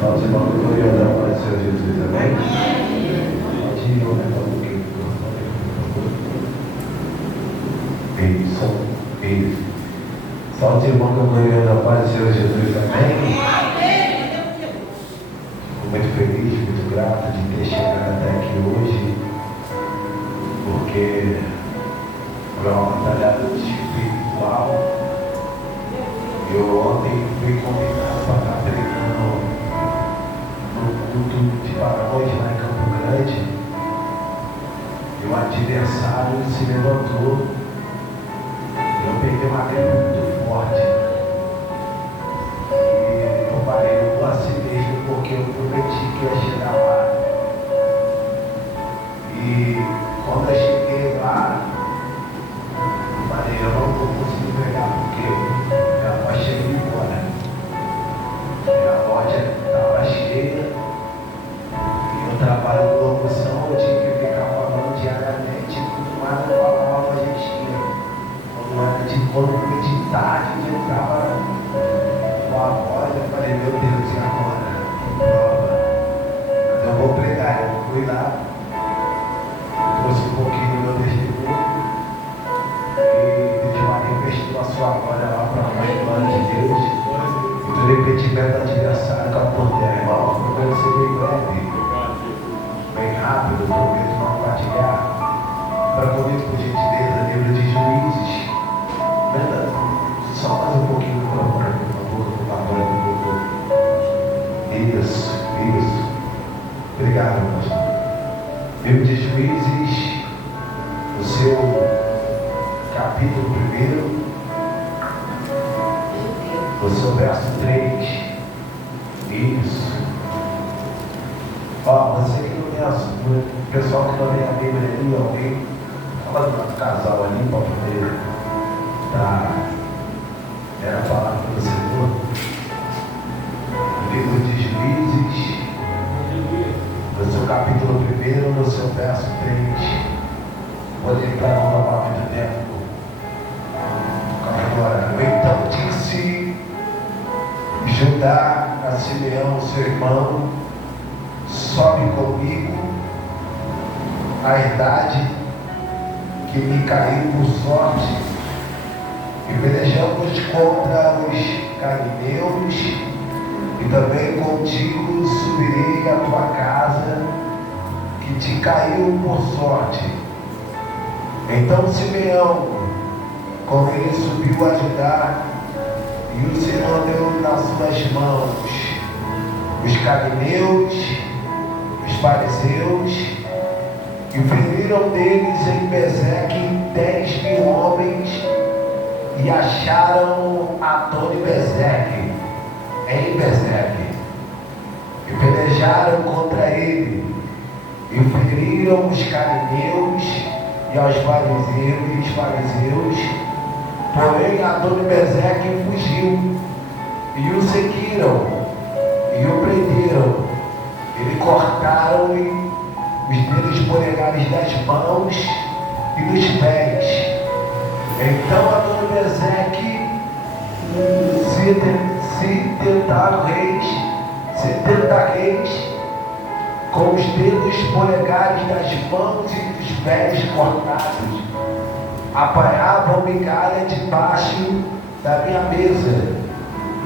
Pode ser uma glória da paz do Senhor Jesus, amém? Pode ir, aumentar um pouquinho. Isso. Saúde, irmão, com a glória da paz do Senhor Jesus, amém? Fico muito feliz, muito grato de ter chegado até aqui hoje, porque foi uma batalha espiritual. Eu ontem fui convidado para estar pregando no culto de Barões lá em Campo Grande, e o adversário se levantou. Eu peguei uma guerra muito forte e eu parei no assim mesmo, porque eu prometi que ia chegar lá. E quando eu cheguei lá, eu falei, eu não vou conseguir pegar porque minha voz chegou embora. Minha loja estava cheia e eu trabalho com locução, eu tinha que ficar falando diariamente, tudo mais eu falava pra gente. Quando foi de tarde, eu estava com a voz, eu falei, meu Deus, e agora? Prova. Mas eu vou pregar. Eu fui lá, trouxe um pouquinho do meu testemunho e Deus manifestou a sua glória lá para a mãe, glória de Deus. E do impedimento adversário com a porteira, irmão. Eu quero ser bem breve, bem rápido, prometo não compartilhar. Para comigo, por gentileza, livro de Juízes. Só mais um pouquinho do microfone, por favor. Isso. Obrigado, pastor. Livro de Juízes, o seu capítulo 1, o seu verso 3. Isso. Ó, você que não tem o pessoal que não tem a Bíblia ali, alguém fala do casal ali para poder era a palavra do Senhor. Livro de Juízes, no seu capítulo 1, no seu verso 3. Vou ler para não tomar muito tempo. Agora, então disse Judá a Simeão, seu irmão, sobe comigo a idade que me caiu por sorte, e pelejamos contra os cananeus, e também contigo subirei à tua casa, que te caiu por sorte. Então Simeão, com ele subiu a Judá, e o Senhor deu nas suas mãos os cananeus, os fariseus, e feriram deles em Bezeque 10.000 homens, e acharam Adoni-Bezeque em Bezeque, e pelejaram contra ele, e feriram os cananeus e os fariseus, porém Adoni-Bezeque fugiu, e o seguiram, e o prenderam, e lhe cortaram os dedos polegares das mãos e dos pés. Então Adoni-Bezeque, 70 reis, com os dedos polegares das mãos e dos pés cortados, apanhavam migalha debaixo da minha mesa.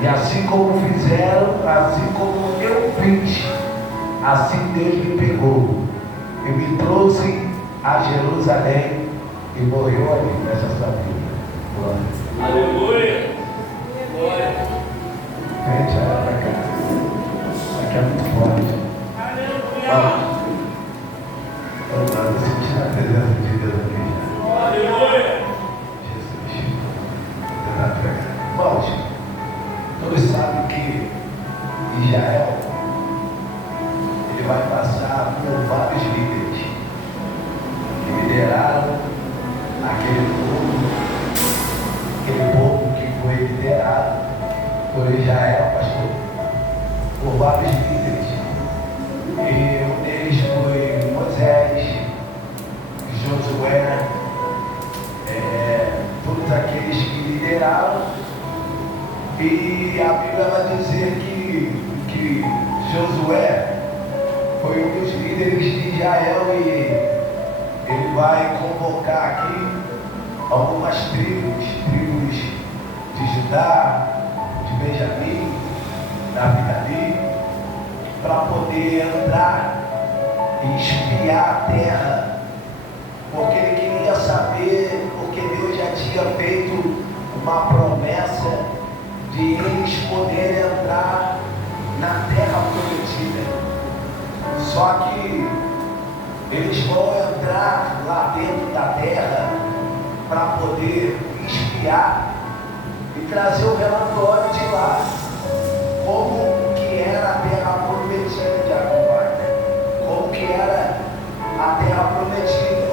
E assim como fizeram, assim como eu fiz, assim Deus me pegou e me trouxe a Jerusalém e morreu ali nessa sua vida. Glória. Aleluia! Glória! Gente, olha pra cá. Isso aqui é muito forte. Aleluia! Eu senti a presença de Deus aqui já. Aleluia! Jesus. Irmãos, todos sabem que Israel ele vai passar por vários líderes que lideraram aquele povo que foi liderado por Israel, pastor, por vários líderes. E um deles foi Moisés, Josué, todos aqueles que lideraram. E a Bíblia vai dizer que foi um dos líderes de Israel e ele vai convocar aqui algumas tribos de Judá, de Benjamim, Naftali, para poder entrar e espiar a terra, porque ele queria saber, porque Deus já tinha feito uma promessa de eles poderem entrar na terra prometida. Só que eles vão entrar lá dentro da terra para poder espiar e trazer o relatório de lá, como que era a terra prometida de Jacó, como que era a terra prometida.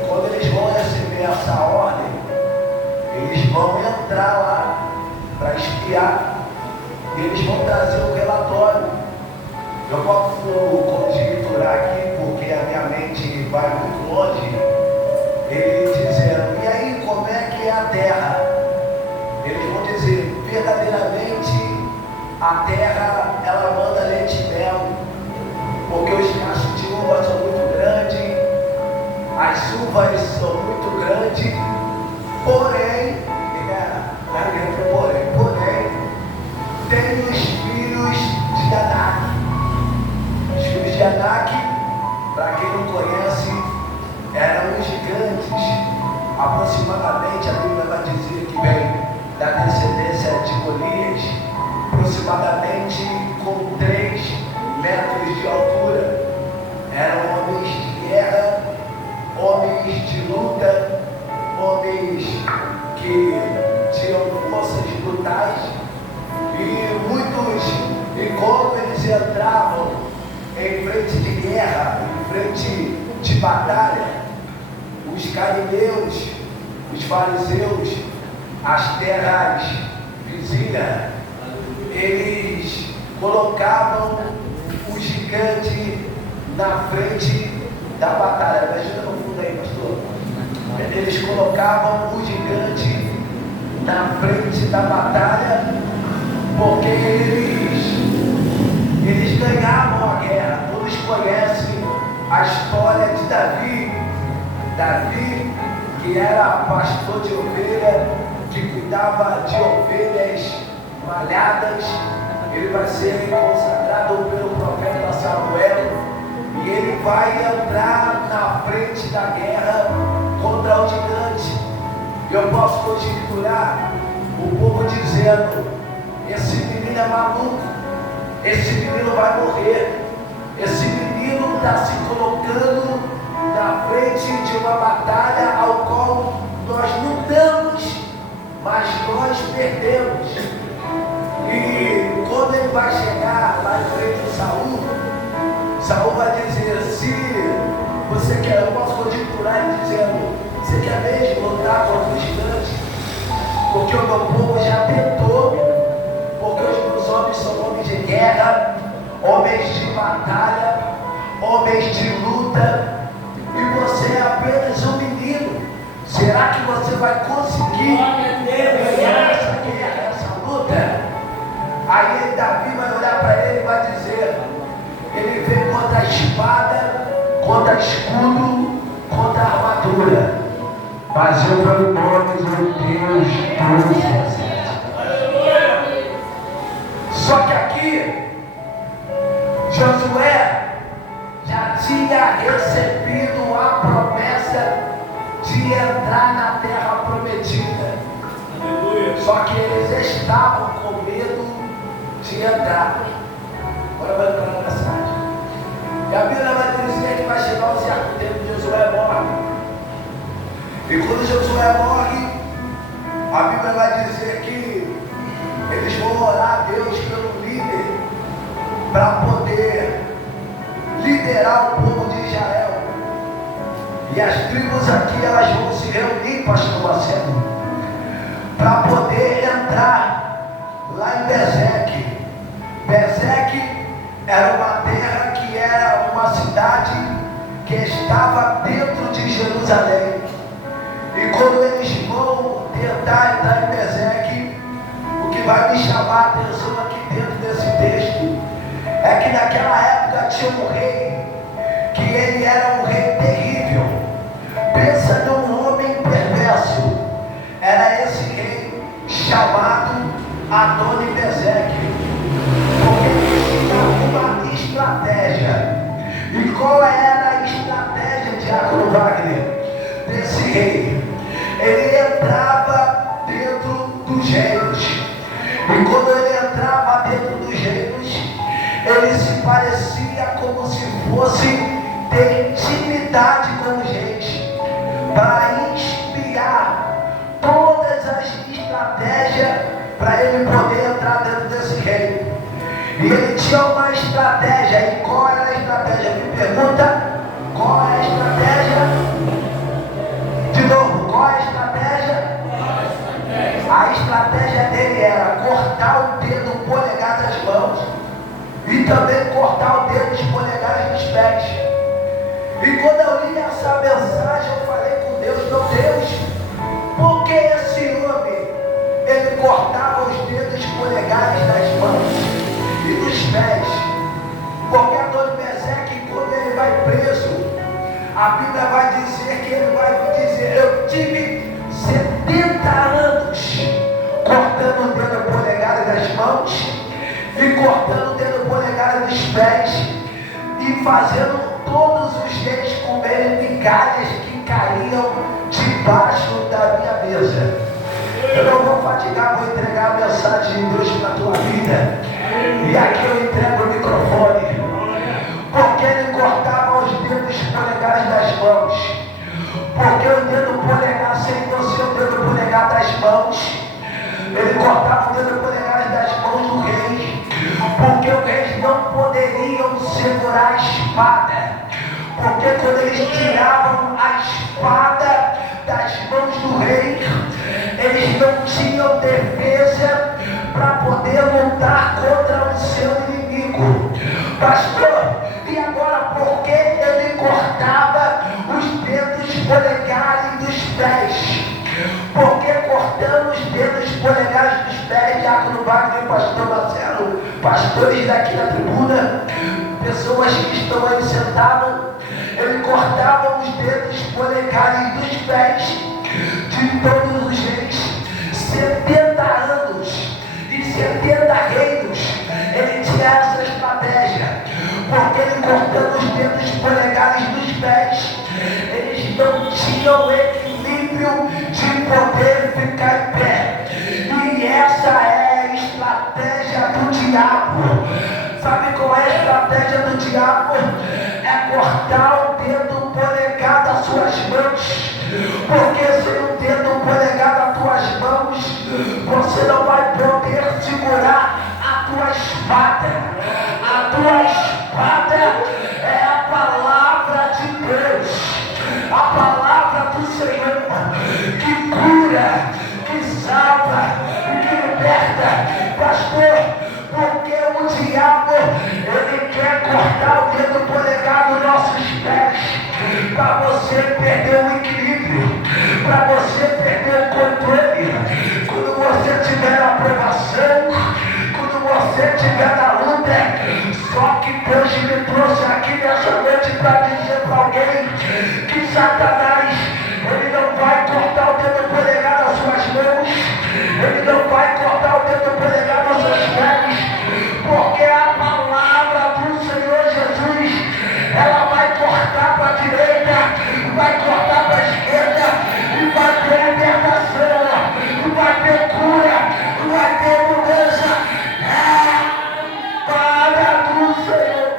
E quando eles vão receber essa ordem, eles vão entrar lá para espiar e eles vão trazer o relatório. Eu posso conjecturar aqui, porque a minha mente vai muito longe, ele dizendo, e aí, como é que é a terra? Eles vão dizer, verdadeiramente, a terra, ela manda leite e mel, porque os cachos de uva são muito grandes, as uvas são muito grandes, porém, tem os filhos de Anak. Os filhos de Anak, para quem não conhece, eram os gigantes. Aproximadamente, a Bíblia vai dizer que vem da descendência de Golias, aproximadamente com 3 metros de altura. Eram homens de guerra, homens de luta, homens que tinham forças brutais. E quando eles entravam em frente de guerra, em frente de batalha, os cananeus, os fariseus, as terras vizinhas, eles colocavam o gigante na frente da batalha. Imagina no fundo aí, pastor. Eles colocavam o gigante na frente da batalha, porque eles ganhavam a guerra. Todos conhecem a história de Davi. Davi, que era pastor de ovelha, que cuidava de ovelhas malhadas, ele vai ser consagrado pelo profeta Samuel, e ele vai entrar na frente da guerra contra o gigante. Eu posso conjecturar o povo dizendo, esse menino é maluco, esse menino vai morrer, esse menino está se colocando na frente de uma batalha ao qual nós lutamos, mas nós perdemos. E quando ele vai chegar lá em frente a Saul vai dizer, se você quer, eu posso conjecturar ele dizendo, você quer mesmo lutar contra os gigantes? Porque o meu povo já tentou. Porque os meus homens são homens de guerra, homens de batalha, homens de luta, e você é apenas um menino. Será que você vai conseguir ganhar essa guerra, essa luta? Aí Davi vai olhar para ele e vai dizer, ele vem contra a espada, contra escudo, contra a armadura, mas eu vou em nome de Deus todo. Só que aqui, Josué já tinha recebido a promessa de entrar na terra prometida. Só que eles estavam com medo de entrar. Agora vai entrar na mensagem. E a Bíblia vai dizer que vai chegar um certo tempo, Josué morre. E quando Josué morre, a Bíblia vai dizer que eles vão orar a Deus pelo líder, para poder liderar o povo de Israel. E as tribos aqui, elas vão se reunir, pastor Marcelo, para poder entrar lá em Bezeque. Bezeque era uma terra que era uma cidade que estava dentro de Jerusalém. E quando eles vão tentar entrar em Bezeque, o que vai me chamar a atenção aqui dentro desse texto é que naquela época tinha um rei, que ele era um rei terrível. Pensa num homem perverso. Era esse rei chamado Adoni-Bezeque, porque ele tinha uma estratégia. E qual era a estratégia, Diácono Wagner, desse rei? Ele entrava dentro dos reinos, e quando ele entrava dentro dos reinos, ele se parecia como se fosse ter intimidade com os reis, para espiar todas as estratégias para ele poder entrar dentro desse reino. E ele tinha uma estratégia. E qual era a estratégia? Me pergunta, qual é a estratégia? De novo, qual é a estratégia? A estratégia dele era cortar o dedo polegar das mãos e também cortar o dedo dos polegares dos pés. E quando eu li essa mensagem, eu falei com Deus: meu Deus, por que esse homem, ele cortava os dedos polegares das mãos e dos pés? Porque Adoni-Bezeque, quando ele vai preso, a Bíblia vai dizer que ele vai dizer: eu tive 70 anos cortando o dedo polegar das mãos e cortando o dedo polegar dos pés e fazendo todos os reis comerem migalhas que caíam debaixo da minha mesa. Eu não vou fatigar, vou entregar a mensagem de Deus para a tua vida. E aqui eu entrego o microfone. Porque ele cortava os dedos polegares das mãos. Porque o dedo polegar seria o seu dedo polegar das mãos. Ele cortava o dedo polegar das mãos do rei. Porque os reis não poderiam segurar a espada. Porque quando eles tiravam a espada das mãos do rei, eles não tinham defesa para poder lutar contra o seu inimigo. Pastor, e agora por que ele cortava os dedos polegares dos pés? Porque cortando os dedos polegares dos pés, Diácono Wagner e Pastor Marcelo, pastores daqui na tribuna, pessoas que estão aí sentadas, ele cortava os dedos polegares dos pés de todos os reis. 70 anos e 70 reinos, ele tinha essa estratégia. Porque ele cortando os dedos polegares dos pés, eles não tinham equilíbrio de poder ficar em pé. E essa é a estratégia do diabo. Sabe qual é a estratégia do diabo? É cortar o dedo polegar das suas mãos. Porque sem o dedo polegar das tuas mãos, você não vai poder segurar a tua espada. A tua espada é a palavra de Deus, a palavra do Senhor, que cura, que salva e que liberta. Pastor, porque o diabo, ele quer cortar o dedo polegar dos nossos pés, para você perder o equilíbrio, para você perder o controle. Quando você tiver a aprovação, quando você tiver na luta. Só que Deus me trouxe aqui nessa noite para dizer para alguém que Satanás, ele não vai cortar o dedo polegar das suas mãos, ele não vai cortar o dedo polegar dos seus pés, porque a palavra do Senhor Jesus, ela vai cortar para a direita, vai cortar para a esquerda, e vai ter libertação, e vai ter cura, e vai ter mudança. Para do Senhor.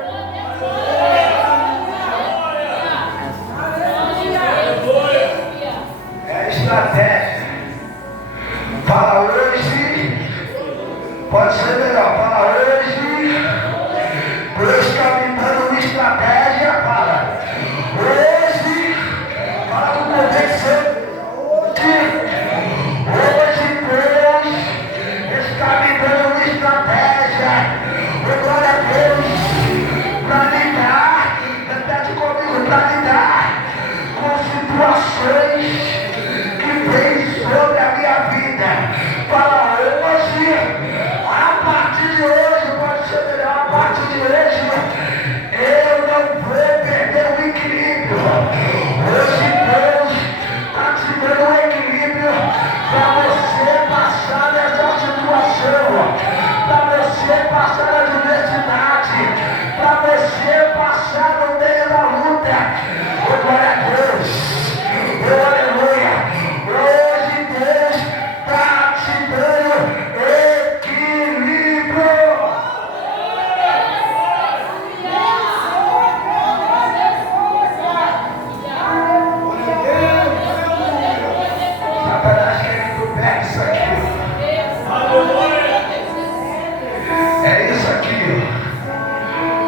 aqui.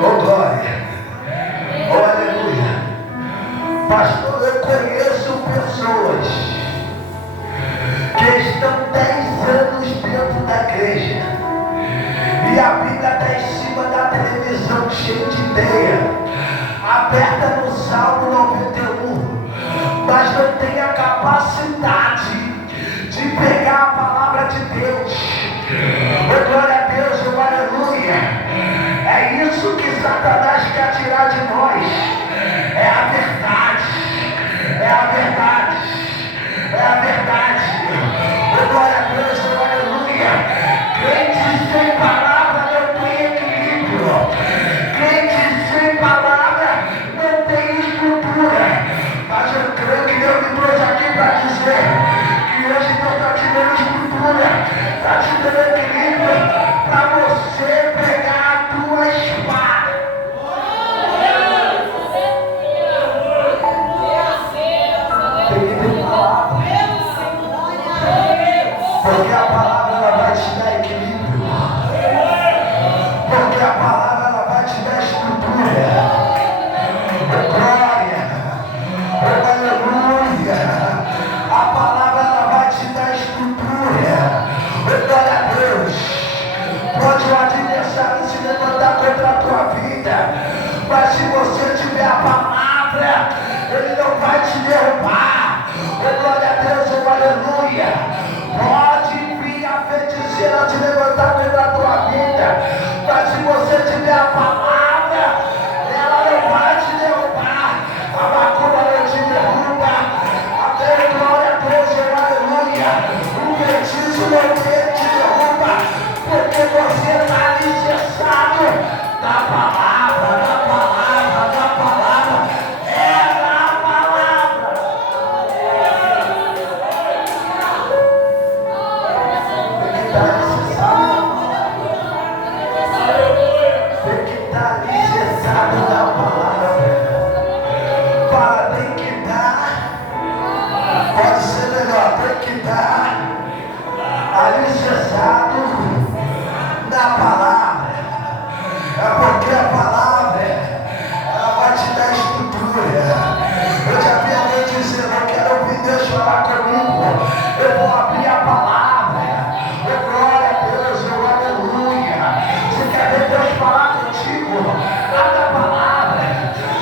Oh, glória. Oh, aleluia. Pastor, eu conheço pessoas que estão 10 anos dentro da igreja e a Bíblia está em cima da televisão cheia de ideia, aberta no Salmo 91, mas não tem a capacidade de pegar a palavra de Deus. Oh, glória a Deus, oh, aleluia. É isso que Satanás quer tirar de nós. É a verdade. É a verdade. É a verdade. Oh, glória a Deus, oh, aleluia. Crente sem palavra não tem equilíbrio. Crente sem palavra não tem estrutura. Mas eu creio que Deus me trouxe aqui para dizer que hoje Deus está te dando estrutura, está te dando equilíbrio para você pegar a tua espada. Tem que ter palavra. Porque a palavra ela vai te dar equilíbrio. Porque a palavra ela vai te dar estrutura. Oh, glória. Oh, aleluia. A palavra ela vai te dar estrutura. Oh, glória a Deus. Pode o adversário se levantar contra a tua vida, mas se você tiver a palavra, ele não vai te derrubar. Oh, glória a Deus, oh, aleluia. Pode vir a feiticeira se levantar contra a tua vida, mas se você tiver a palavra, ela não vai te derrubar. A macumba não te derruba. Amém, glória a Deus, oh, aleluia. O feitiço não te derruba, porque você está alicerçado na palavra, na palavra, na palavra. É na palavra. Tem que estar alicerçado na palavra. Para tem que estar. Pode ser melhor, tem que estar alicerçado na palavra. É porque a palavra ela vai te dar estrutura. Eu já vi alguém dizendo: eu quero ouvir Deus falar comigo, eu vou abrir a palavra. Oh, glória a Deus, oh, aleluia. Você quer ver Deus falar contigo? Abra a palavra,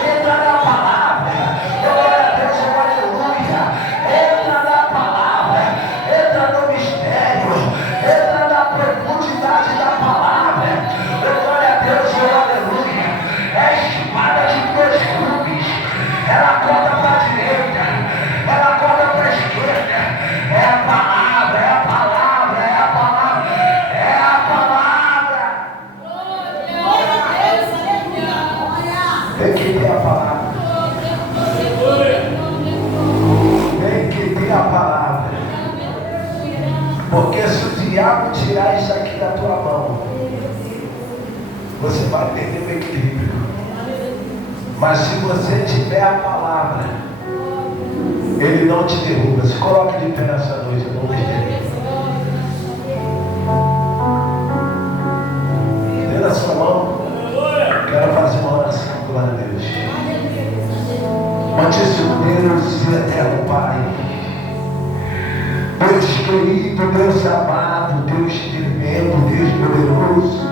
entra na palavra. Oh, glória a Deus, oh, aleluia. Entra na palavra, entra no mistério, entra na profundidade da palavra. Oh, glória a Deus, oh, aleluia. É a espada de dois gumes. Ela corta para a direita, ela corta para a esquerda. É a palavra, é a palavra, é a palavra, é a palavra. Tem que ter a palavra. Tem que ter a palavra. Porque se o diabo tirar isso aqui da tua mão, você vai perder o equilíbrio. Mas se você tiver a palavra, ele não te derruba. Se coloque de pé nessa noite, eu vou ver. Dê na sua mão. Quero fazer uma oração, glória a Deus. Santíssimo Deus e eterno Pai, Deus querido, Deus amado, Deus tremendo, Deus poderoso.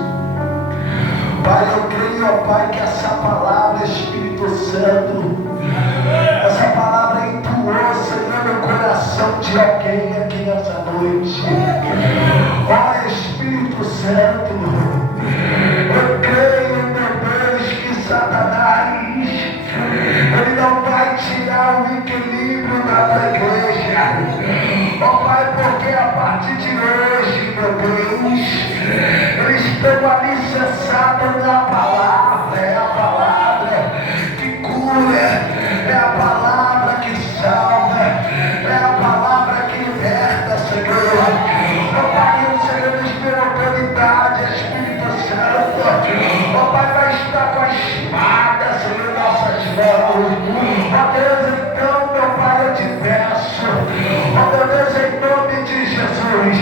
Pai, eu creio, ó Pai, que essa palavra, Espírito Santo, essa palavra entoou, Senhor, no coração de alguém aqui nessa noite. Ó Espírito Santo, eu creio, meu Deus, que Satanás, ele não vai tirar o equilíbrio da tua igreja. Ó Pai, porque a partir de hoje, meu Deus, eles estão alicerçados na palavra. É a palavra que cura, é a palavra que salva, é a palavra que liberta, Senhor. Ó Pai, o Senhor nos deu autoridade, Espírito Santo. Ó Pai, vai estar com a espada, Senhor, em nossas mãos. Ó Deus, então, meu Pai, eu te peço, ó meu Deus, em nome de Jesus,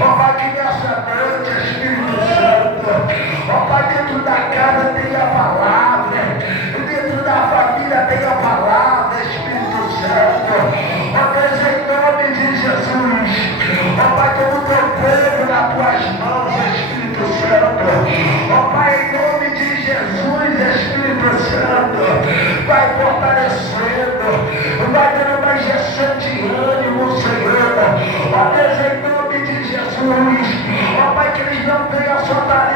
ó Pai, que nessa noite, Espírito Santo, ó Pai,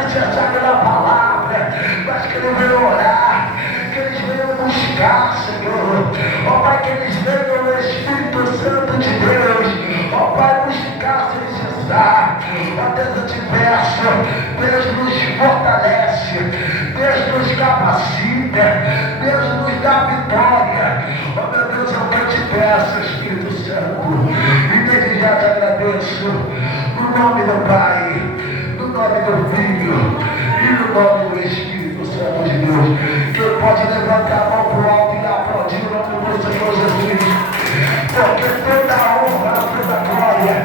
necessário da palavra, mas que eles venham orar, que eles venham buscar, Senhor. Ó Pai, que eles venham no Espírito Santo de Deus, ó Pai, buscar se necessário. Ó Deus, eu te peço, Deus nos fortalece, Deus nos capacita, Deus nos dá vitória. Ó meu Deus, eu te peço, Espírito Santo, e desde já te agradeço, no nome do Pai, no nome do Filho e no nome do Espírito Santo de Deus. Quem pode levantar a mão para o alto e aplaudir o nome do Senhor Jesus, porque toda a honra, toda a glória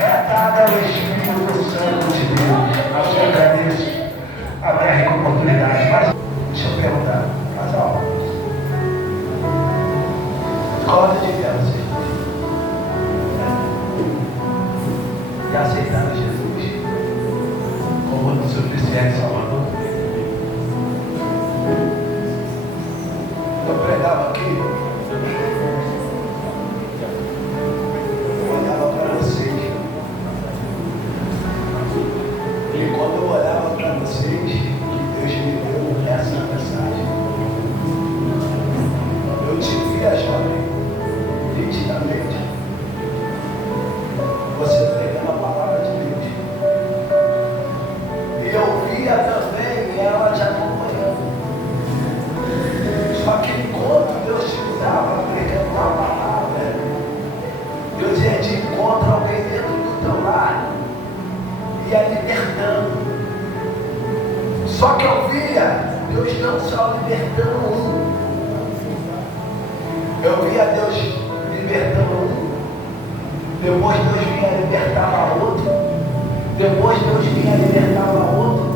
é dada ao Espírito Santo de Deus. Eu te agradeço a minha oportunidade. Mas deixa eu perguntar, casal, qual a de Deus? E aceitaram Jesus como suficiente Salvador? Eu pregava aqui, eu olhava para vocês, e quando eu olhava para vocês, que Deus me deu essa mensagem, eu te via, jovem, nitidamente, você pregando a palavra de Deus, e eu via também ela te acompanhando. Só que enquanto Deus te usava pregando a palavra, Deus ia de encontro a alguém dentro do teu lar, ia libertando. Só que eu via Deus não só libertando um, eu via Deus libertando um, depois Deus vinha libertar outro, depois Deus vinha libertar outro.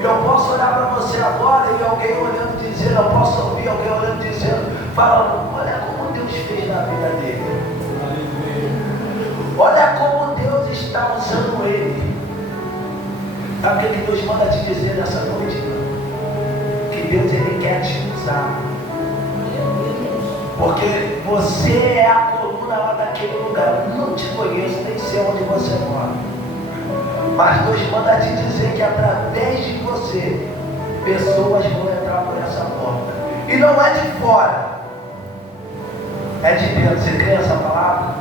E eu posso olhar para você agora e alguém olhando dizendo, eu posso ouvir alguém olhando dizendo, falando, olha como Deus fez na vida dele, olha como Deus está usando ele. Sabe o que Deus manda te dizer nessa noite? Que Deus, ele quer te usar, porque você é a coluna lá daquele lugar. Não te conheço, nem sei onde você mora, mas Deus manda te dizer que através de você, pessoas vão entrar por essa porta. E não é de fora, é de dentro. Você crê nessa palavra?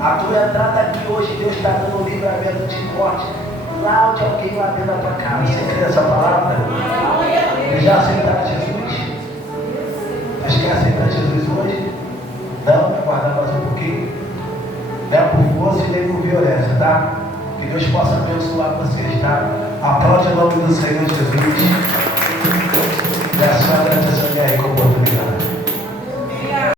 A tua entrada aqui hoje, Deus está dando um livramento de corte lá onde alguém lá dentro da tua casa. Você crê nessa palavra? Já aceitaram Jesus? Vocês querem aceitar Jesus hoje? Não? Vai guardar mais um pouquinho? Não é por força e nem por violência, tá? Que Deus possa abençoar vocês, tá? Aplaude o nome do Senhor Jesus. Peço a